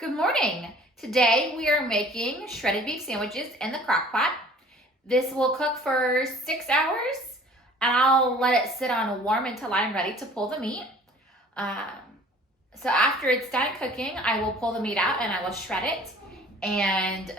Good morning. Today we are making shredded beef sandwiches in the crock pot. This will cook for 6 hours and I'll let it sit on warm until I'm ready to pull the meat. So after it's done cooking, I will pull the meat out and I will shred it and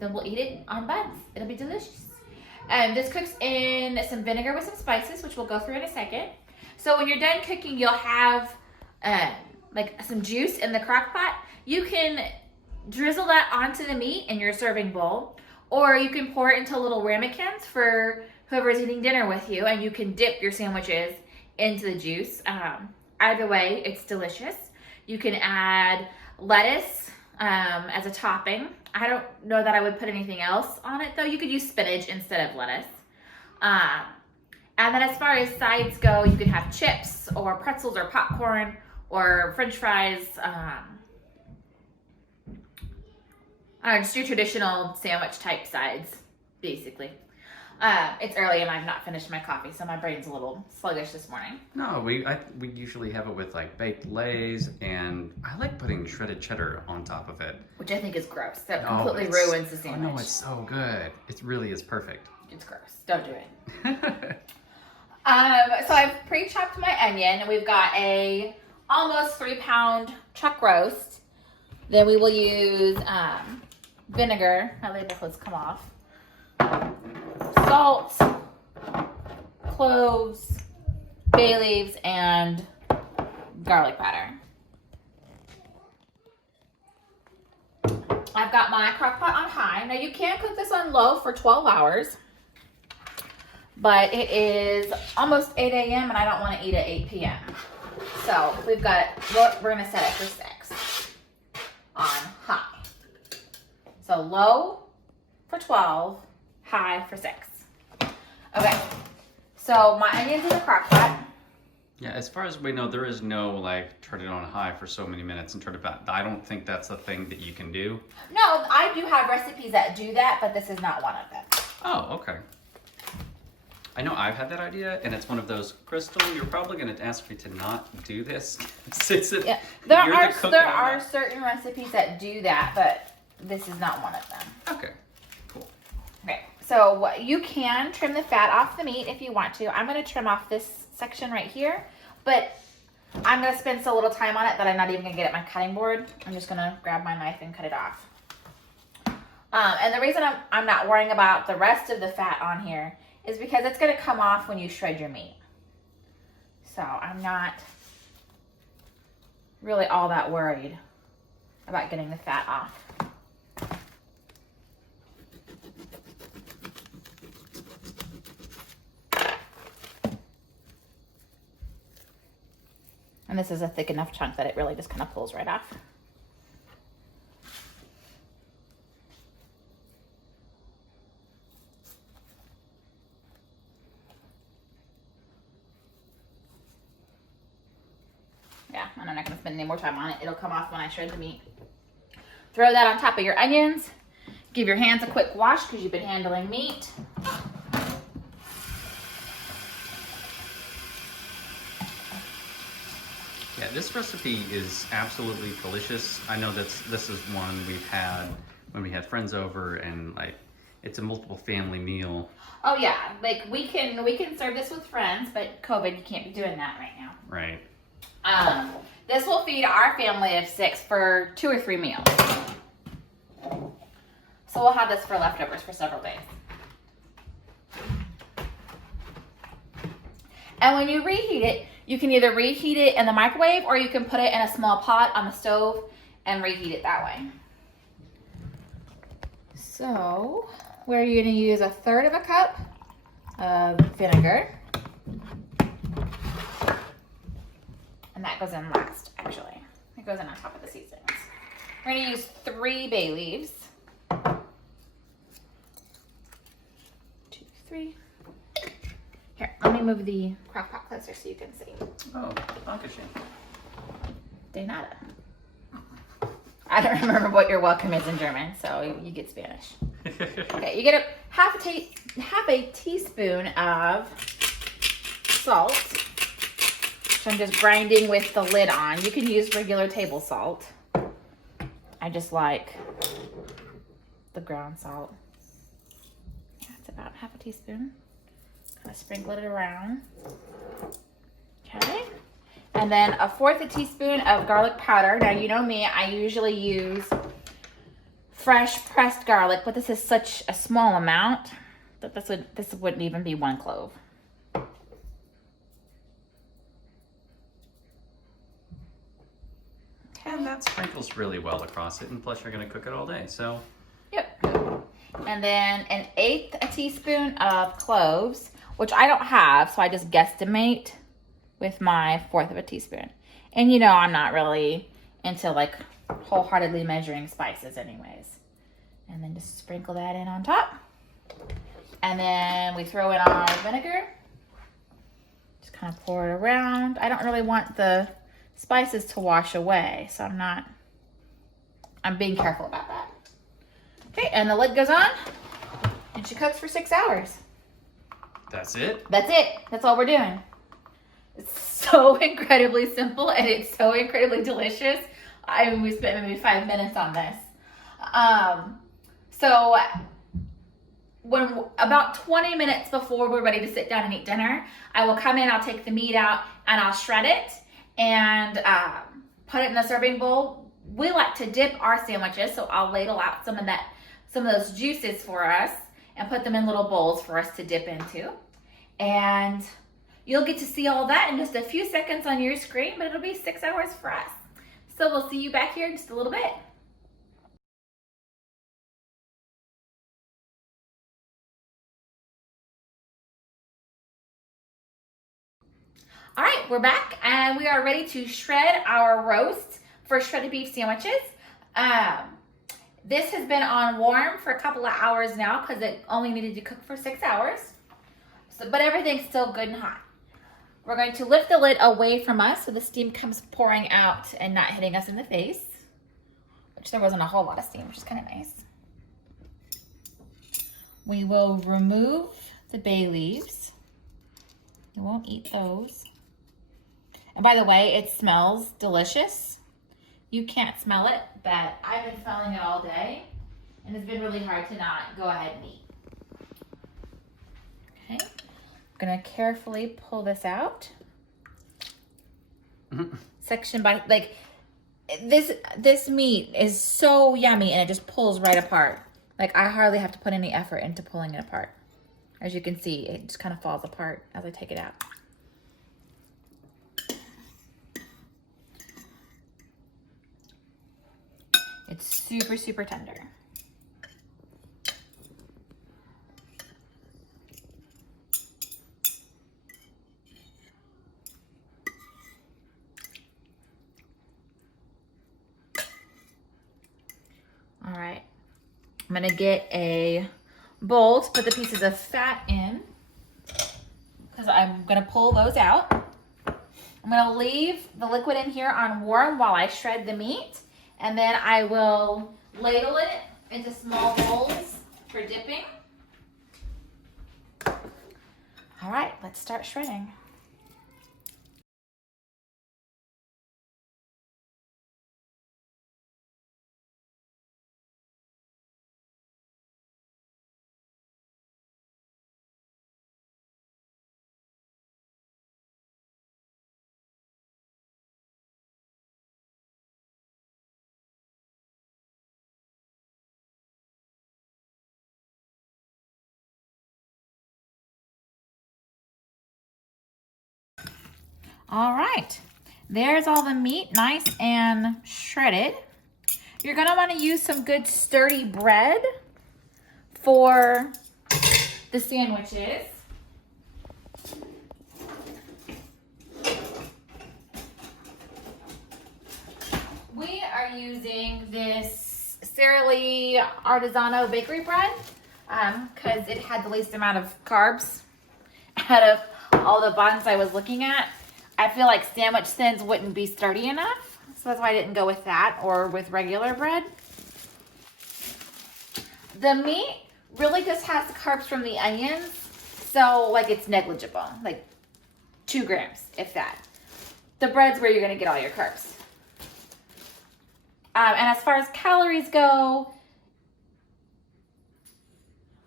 then we'll eat it on buns. It'll be delicious. This cooks in some vinegar with some spices, which we'll go through in a second. So when you're done cooking, you'll have like some juice in the crock pot. You can drizzle that onto the meat in your serving bowl, or you can pour it into little ramekins for whoever's eating dinner with you, and you can dip your sandwiches into the juice. Either way, it's delicious. You can add lettuce as a topping. I don't know that I would put anything else on it though. You could use spinach instead of lettuce. And then as far as sides go, you can have chips or pretzels or popcorn or French fries. Just your traditional sandwich type sides, basically. It's early and I've not finished my coffee, so my brain's a little sluggish this morning. No, we usually have it with like baked lays, and I like putting shredded cheddar on top of it. Which I think is gross. That completely ruins the sandwich. Oh no, it's so good. It really is perfect. It's gross. Don't do it. So I've pre-chopped my onion, and we've got a almost 3-pound chuck roast. Then we will use vinegar. My label has come off. Salt, cloves, bay leaves, and garlic powder. I've got my crock pot on high. Now you can cook this on low for 12 hours, but it is almost 8 a.m. and I don't want to eat at 8 p.m. So we're gonna set it for 6 on high. So low for 12, high for 6. Okay, so my onions in the crock pot. Yeah, as far as we know, there is no like turn it on high for so many minutes and turn it back. I don't think that's a thing that you can do. No, I do have recipes that do that, but this is not one of them. Oh, okay. I know I've had that idea, and it's one of those, Crystal, you're probably going to ask me to not do this. Yeah, there are certain recipes that do that, but this is not one of them. Okay, cool. Okay, so you can trim the fat off the meat if you want to. I'm going to trim off this section right here, but I'm going to spend so little time on it that I'm not even going to get at my cutting board. I'm just going to grab my knife and cut it off. And the reason I'm not worrying about the rest of the fat on here is because it's going to come off when you shred your meat. So I'm not really all that worried about getting the fat off. And this is a thick enough chunk that it really just kind of pulls right off. Yeah, and I'm not going to spend any more time on it. It'll come off when I shred the meat. Throw that on top of your onions. Give your hands a quick wash because you've been handling meat. Yeah, this recipe is absolutely delicious. I know this is one we've had when we had friends over, and like it's a multiple family meal. Oh yeah, like we can serve this with friends, but COVID, you can't be doing that right now. Right. This will feed our family of 6 for 2 or 3 meals. So we'll have this for leftovers for several days. And when you reheat it, you can either reheat it in the microwave or you can put it in a small pot on the stove and reheat it that way. So we're going to use 1/3 cup of vinegar. And that goes in last, actually. It goes in on top of the seasonings. We're going to use 3 bay leaves. 2, 3. Here, let me move the crock pot closer so you can see. Oh, dankeschön. De nada. I don't remember what your welcome is in German, so you get Spanish. Okay, you get half a teaspoon of salt, which I'm just grinding with the lid on. You can use regular table salt. I just like the ground salt. That's about half a teaspoon. Kind of sprinkle it around. Okay. And then 1/4 teaspoon of garlic powder. Now, you know me, I usually use fresh pressed garlic, but this is such a small amount that this wouldn't even be 1 clove. And that sprinkles really well across it, and plus you're going to cook it all day, so. Yep. And then 1/8 teaspoon of cloves, which I don't have, so I just guesstimate with my 1/4 teaspoon. And you know I'm not really into like wholeheartedly measuring spices anyways. And then just sprinkle that in on top. And then we throw in our vinegar. Just kind of pour it around. I don't really want the spices to wash away, so I'm being careful about that. Okay, and the lid goes on, and she cooks for 6 hours. That's it? That's it. That's all we're doing. It's so incredibly simple, and it's so incredibly delicious. I mean, we spent maybe 5 minutes on this. So when about 20 minutes before we're ready to sit down and eat dinner, I will come in, I'll take the meat out, and I'll shred it and put it in a serving bowl. We like to dip our sandwiches, so I'll ladle out some of those juices for us and put them in little bowls for us to dip into. And you'll get to see all that in just a few seconds on your screen, but it'll be 6 hours for us. So we'll see you back here in just a little bit. All right, we're back and we are ready to shred our roast for shredded beef sandwiches. This has been on warm for a couple of hours now because it only needed to cook for 6 hours. But everything's still good and hot. We're going to lift the lid away from us so the steam comes pouring out and not hitting us in the face, which there wasn't a whole lot of steam, which is kind of nice. We will remove the bay leaves. We won't eat those. And by the way, it smells delicious. You can't smell it, but I've been smelling it all day, and it's been really hard to not go ahead and eat. Okay, I'm gonna carefully pull this out. Section by, like, this meat is so yummy, and it just pulls right apart. Like, I hardly have to put any effort into pulling it apart. As you can see, it just kind of falls apart as I take it out. It's super, super tender. All right, I'm gonna get a bowl to put the pieces of fat in because I'm gonna pull those out. I'm gonna leave the liquid in here on warm while I shred the meat. And then I will ladle it into small bowls for dipping. All right, let's start shredding. All right, there's all the meat, nice and shredded. You're gonna wanna use some good sturdy bread for the sandwiches. We are using this Sara Lee Artisanal bakery bread because it had the least amount of carbs out of all the buns I was looking at. I feel like sandwich thins wouldn't be sturdy enough, so that's why I didn't go with that or with regular bread. The meat really just has the carbs from the onions, so like it's negligible, like 2 grams, if that. The bread's where you're gonna get all your carbs. And as far as calories go,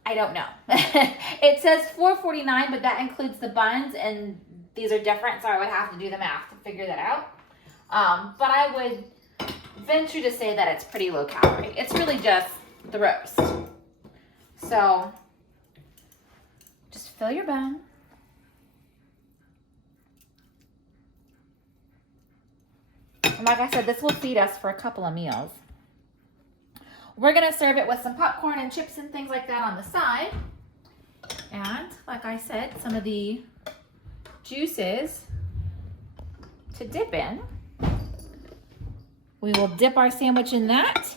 I don't know. It says 449, but that includes the buns, and these are different, so I would have to do the math to figure that out. But I would venture to say that it's pretty low calorie. It's really just the roast. So just fill your bun. And like I said, this will feed us for a couple of meals. We're gonna serve it with some popcorn and chips and things like that on the side. And like I said, some of the juices to dip in. We will dip our sandwich in that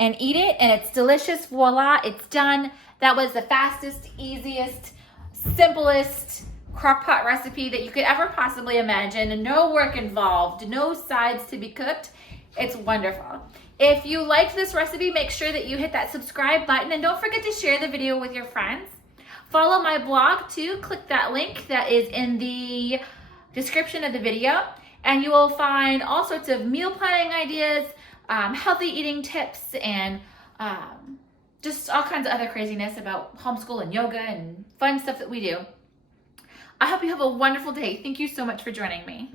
and eat it, and it's delicious. Voila, it's done. That was the fastest, easiest, simplest crock pot recipe that you could ever possibly imagine. No work involved, no sides to be cooked. It's wonderful. If you liked this recipe, make sure that you hit that subscribe button, and don't forget to share the video with your friends. Follow my blog too. Click that link that is in the description of the video, and you will find all sorts of meal planning ideas, healthy eating tips, and just all kinds of other craziness about homeschool and yoga and fun stuff that we do. I hope you have a wonderful day. Thank you so much for joining me.